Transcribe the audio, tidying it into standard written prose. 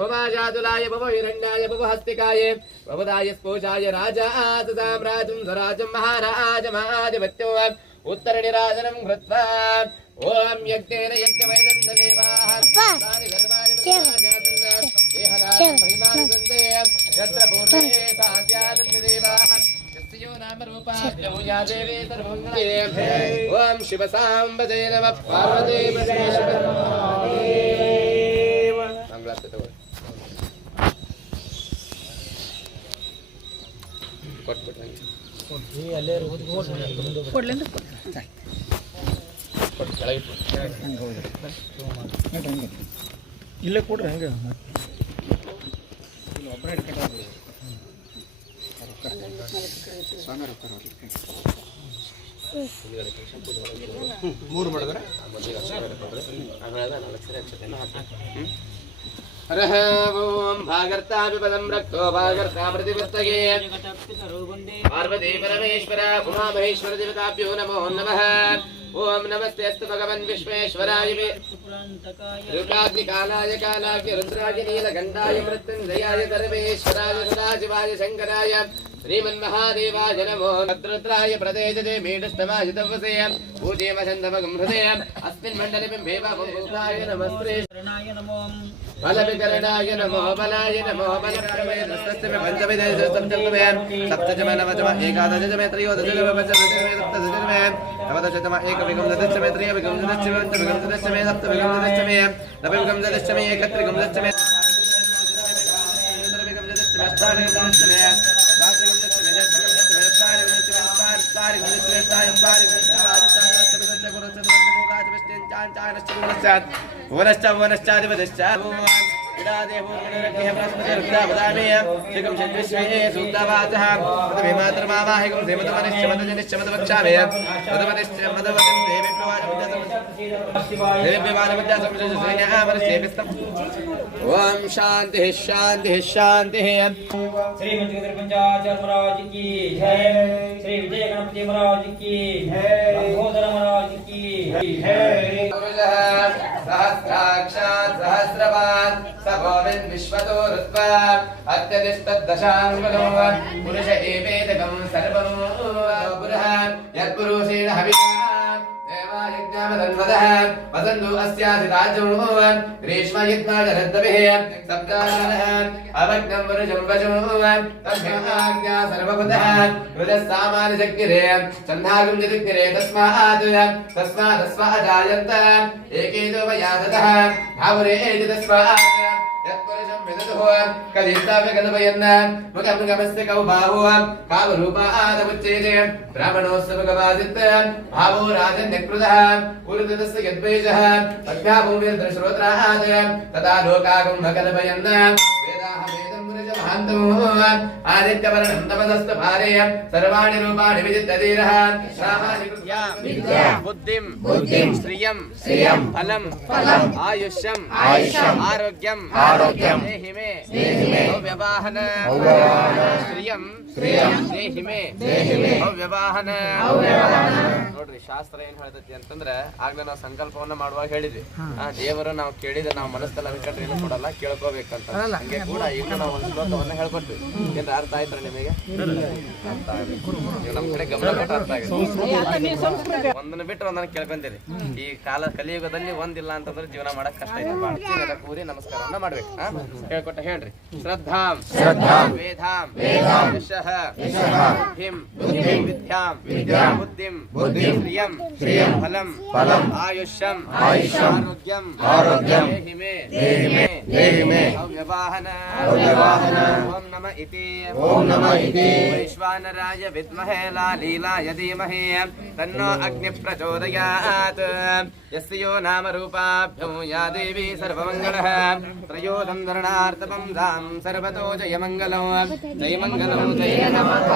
भवजातुलाय भव हिरण्याय भव हस्तिकाय भवदाय स्पोषाय राजात साम्राज्यं स्वराज्यं महाराजमाधिपत्यो उत्तरनिराजनं कृत्वा ओम यज्ञेन यज्ञमयं देवाः तानि सर्वाणि महिमानि सन्ते यत्र पूर्णे साध्यादं देवाः यस्यो नाम रूपाभ्यो या देवी सर्वमङ्गले ओम शिवसाम्बते नमः पार्वती मंगलादेव ಇಲ್ಲೇ ಕೊಡ್ರಿ ಹಂಗೆ ಮೂರು ಮಾಡಿದ್ರೆ हरः ओम भागर्ता विपदं रक्तो भागर्ता प्रतिपत्तये पार्वती परमेश्वर उमा महेश्वर देवताभ्यो नमो नमः ओम नमस्ते अस्तु भगवन् विश्वेश्वराय रुद्राग्निकालाय कालाग्नि रुद्राय नीलकण्ठाय मृत्युञ्जयाय सर्वेश्वराय सदाशिवाय शङ्कराय श्रीमन्महादेवाय नमो रुद्राय प्रदेशते मेढस्तवाय तवसे पूज्यमशन्दमगं हृदय अस्मिन् मण्डले बिम्बेवाय नमस्ते शरणाय नमो बलविकरणाय नमो बलाय नमो बलकर्मे दस्तस्य पंचविधे सप्तमे सप्तजमे नवजमे एकादशजमे त्रयोदशजमे पंचदशजमे सप्तदशजमे नवदशजमे एकविगम दशजमे त्रयविगम दशजमे पंचविगम दशजमे सप्तविगम दशजमे नवविगम दशजमे एकत्रिगम दशजमे चतुर्विगम दशजमे अष्टाविगम दशजमे वनश्चादिपदश्च विदादेवो मनोरग्निः बृहस्पतिरुद्धा वदामि शिखं षड्विश्वे सूक्तावाचः तदमे मातृमावाहिकं श्रीमतमनिश्च मदजनिश्च मदवक्षामि मदवनिश्च मदवकं देवीभ्यवादविद्यासंसृजसैन्यामरसेपिस्तम् ओम शान्तिः शान्तिः शान्तिः श्री मंजूर पंचाचार्य महाराज की जय श्री विजय गणपति महाराज की जय लंबोदर महाराज की जय सहस्राक्षात् सहस्रवान् सभोविन् विश्वतो ऋत्वा अत्यतिष्ठद्दशाङ्गलो पुरुष एवेदकं सर्वं पुरः यत्पुरुषेण हविषा देवायज्ञामदन्वदः वसन्तु अस्याधिराजो ग्रीष्मयज्ञाजरद्दभिः सप्ताहः अवग्नं वरुषं वशो तस्माज्ञा सर्वभूतः हृदः सामान्यजग्निरे चन्दागं जदिग्निरे तस्मादस्माजायन्त एकेतो वयादतः भावरे एतस्मात् यत्पुरुषं विदुः कलितावगनवयन् मुखमुखमस्य कौ बाहुः कावरूपादमुच्यते ब्राह्मणोऽस्य मुखवादित् भावो राजन्यकृतः पूर्वतस्य यद्वैजः पद्माभूमिर्दृश्रोत्रात् तदा लोकागं मकनवयन् वेदाहमेदं मुनिजमहान्तमो आदित्यवर्णं तपदस्तु भारे सर्वाणि रूपाणि विदित्तधीरः विद्या बुद्धिं श्रियं फलं आयुष्यं आरोग्यं देहि मे व्यवाहन श्रियं देहि मे ವ್ಯವಹಾನ ನೋಡ್ರಿ ಶಾಸ್ತ್ರ ಏನ್ ಹೇಳ್ತೈತಿ ಅಂತಂದ್ರೆ ಆಗ್ಲೇ ನಾವು ಸಂಕಲ್ಪವನ್ನ ಮಾಡುವಾಗ ಹೇಳಿದ್ವಿ ದೇವರು ನಾವು ಕೇಳಿದ್ರೆ ನಾವು ಮನಸ್ಸಲ್ಲಿ ಅನ್ಕೊಂಡ್ರೆ ಏನು ಕೊಡಲ್ಲ ಕೇಳ್ಕೋಬೇಕಂತ ಹಂಗೆ ಕೂಡ ಈಗ ನಾವು ಒಂದು ಶ್ಲೋಕವನ್ನ ಹೇಳ್ಕೊಟ್ವಿ ಏನ್ ಅರ್ಥ ಆಯ್ತ್ರ ನಿಮಗೆ ನಮ್ ಕಡೆ ಗಮನ ಕೊಟ್ಟು ಅರ್ಥ ಆಗಿದೆ ಒಂದನ್ನ ಬಿಟ್ಟು ಒಂದನ್ನ ಕೇಳ್ಕೊಂತೀರಿ ಈ ಕಾಲ ಕಲಿಯುಗದಲ್ಲಿ ಒಂದಿಲ್ಲ ಅಂತಂದ್ರೆ ಜೀವನ ಮಾಡಕ್ ಕಷ್ಟ ಇದೆ ಕೂರಿ ನಮಸ್ಕಾರವನ್ನ ಮಾಡ್ಬೇಕು ಹೇಳ್ಕೊಟ್ಟ ಹೇಳ್ರಿ ಶ್ರದ್ಧಾಂ ವೇದಾಂ ಯಶಃ ವಿದ್ಯಾಂ ಬುದ್ಧಿಂ ಶ್ರಿಯಂ ಫಲಂ ಆಯುಷ್ಯಂ ಆರೋಗ್ಯಂ ದೇಹಿ ಮೇ ಅವ್ಯವಹಾನ ಓಂ ನಮಃ ಇತಿ ವೈಶ್ವಾನರಾಯ ವಿದ್ಮಹೇ ಲೀಲಾಯ ಧೀಮಹಿ ತನ್ನೋ ಅಗ್ನಿ ಪ್ರಚೋದಯಾತ್ ಯಸ್ಯೋ ನಾಮ ರೂಪಾಭ್ಯೋ ಯಾ ದೇವಿ ಸರ್ವಮಂಗಳಃ ತ್ರಯೋದಂ ಧರಣಾರ್ಥಪಂ ಧಾಂ ಸರ್ವತೋ ಜಯಮಂಗಲಂ ಜಯಮಂಗಲಂ ಜಯ ನಮಃ